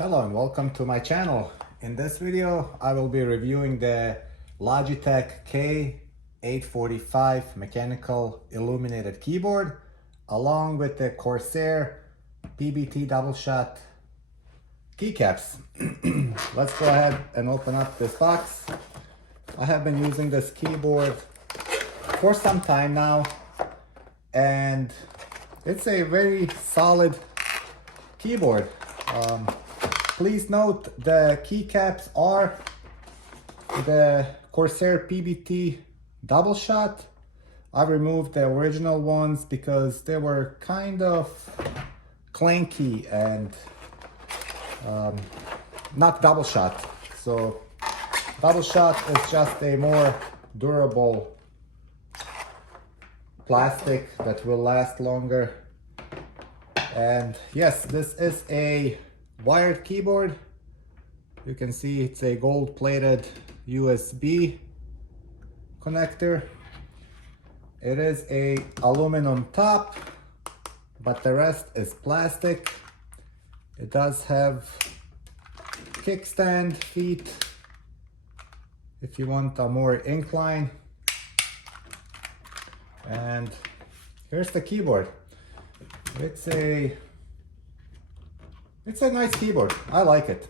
Hello and welcome to my channel. In this video I will be reviewing the Logitech K845 mechanical illuminated keyboard along with the Corsair PBT double shot keycaps. Let's go ahead and open up this box. I have been using this keyboard for some time now and it's a very solid keyboard. Please note the keycaps are the Corsair PBT double shot. I removed the original ones because they were kind of clanky and not double shot. So double shot is just a more durable plastic that will last longer. And yes, this is a wired keyboard. You can see it's a gold plated USB connector. It is a aluminum top, but the rest is plastic. It does have kickstand feet if you want a more incline. And here's the keyboard. It's a nice keyboard. I like it.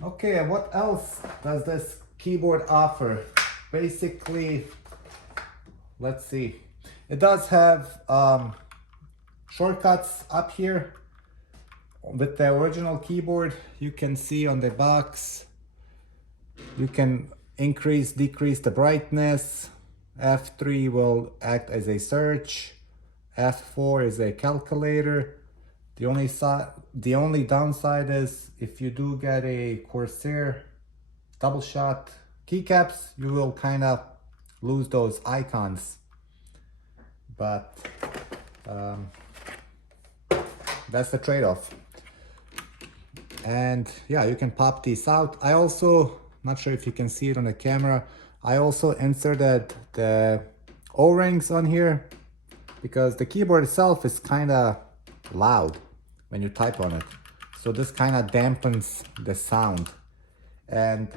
Okay, what else does this keyboard offer? Basically, let's see. It does have shortcuts up here. With the original keyboard, you can see on the box, you can increase, decrease the brightness. F3 will act as a search. F4 is a calculator. The only downside is if you do get a Corsair double shot keycaps, you will kind of lose those icons. But that's the trade-off. And yeah, you can pop these out. I also, not sure if you can see it on the camera, I also inserted the O-rings on here because the keyboard itself is kind of loud when you type on it, so this kind of dampens the sound. And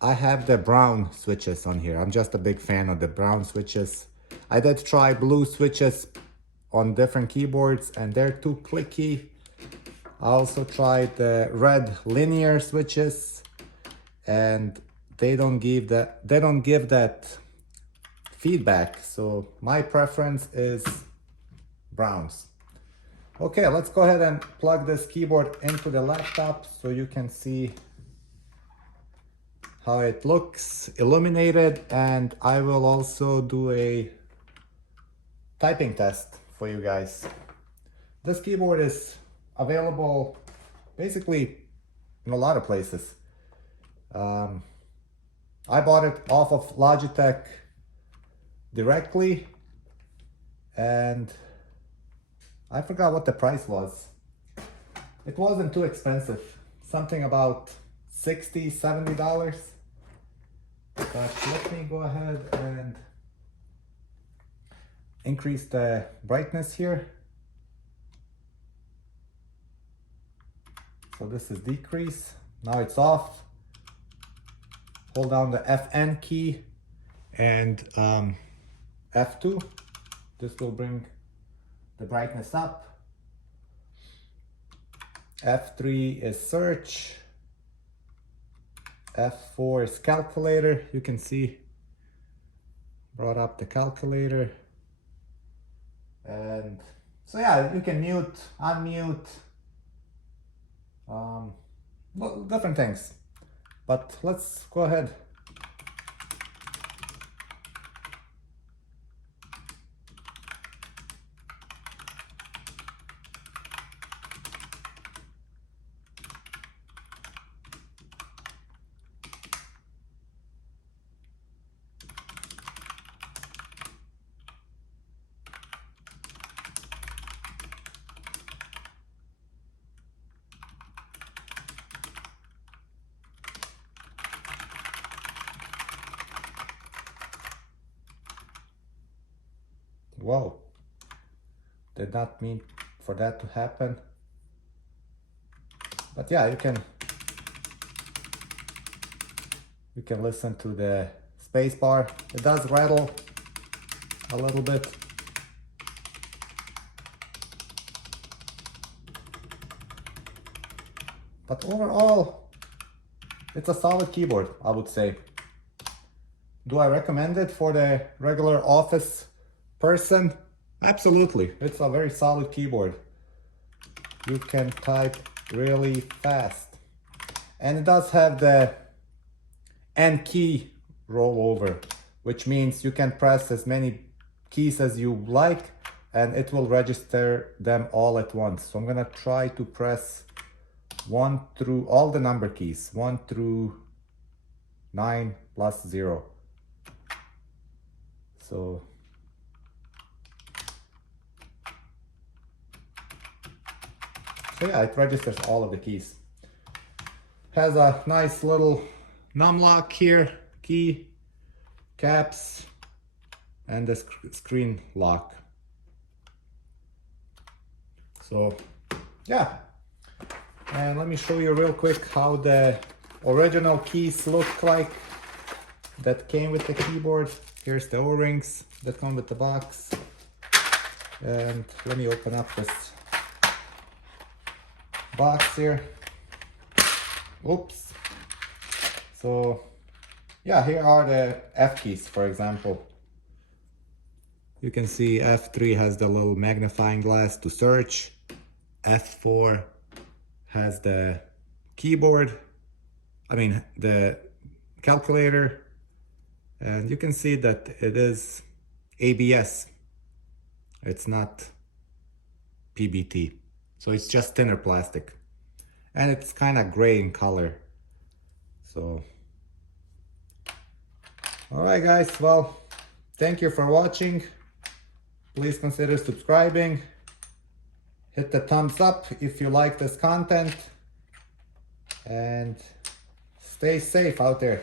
I have the brown switches on here. I'm just a big fan of the brown switches. I did try blue switches on different keyboards and they're too clicky. I also tried the red linear switches and they don't give that feedback, so my preference is browns. Okay, let's go ahead and plug this keyboard into the laptop so you can see how it looks illuminated, and I will also do a typing test for you guys. This keyboard is available basically in a lot of places. I bought it off of Logitech directly and I forgot what the price was. It wasn't too expensive, something about $60, $70. But let me go ahead and increase the brightness here. So this is decrease. Now it's off. Hold down the FN key and F2. This will bring the brightness up. F3 is search. F4 is calculator. You can see brought up the calculator. And so yeah, you can mute, unmute, different things. But let's go ahead. Whoa, did not mean for that to happen. But yeah, you can listen to the space bar. It does rattle a little bit. But overall, it's a solid keyboard, I would say. Do I recommend it for the regular office person? Absolutely. It's a very solid keyboard. You can type really fast. And it does have the N key rollover, which means you can press as many keys as you like and it will register them all at once. So I'm gonna try to press 1 through all the number keys, 1 through 9 plus 0. So yeah, it registers all of the keys. Has a nice little num lock here, key, caps, and the screen lock. So yeah, and let me show you real quick how the original keys look like that came with the keyboard. Here's the O-rings that come with the box. And let me open up this box here. Oops. So yeah, here are the F keys, for example. You can see F3 has the little magnifying glass to search. F4 has the keyboard, the calculator. And you can see that it is ABS. It's not PBT. So it's just thinner plastic. And it's kind of gray in color. So, alright guys, well, thank you for watching. Please consider subscribing. Hit the thumbs up if you like this content. And stay safe out there.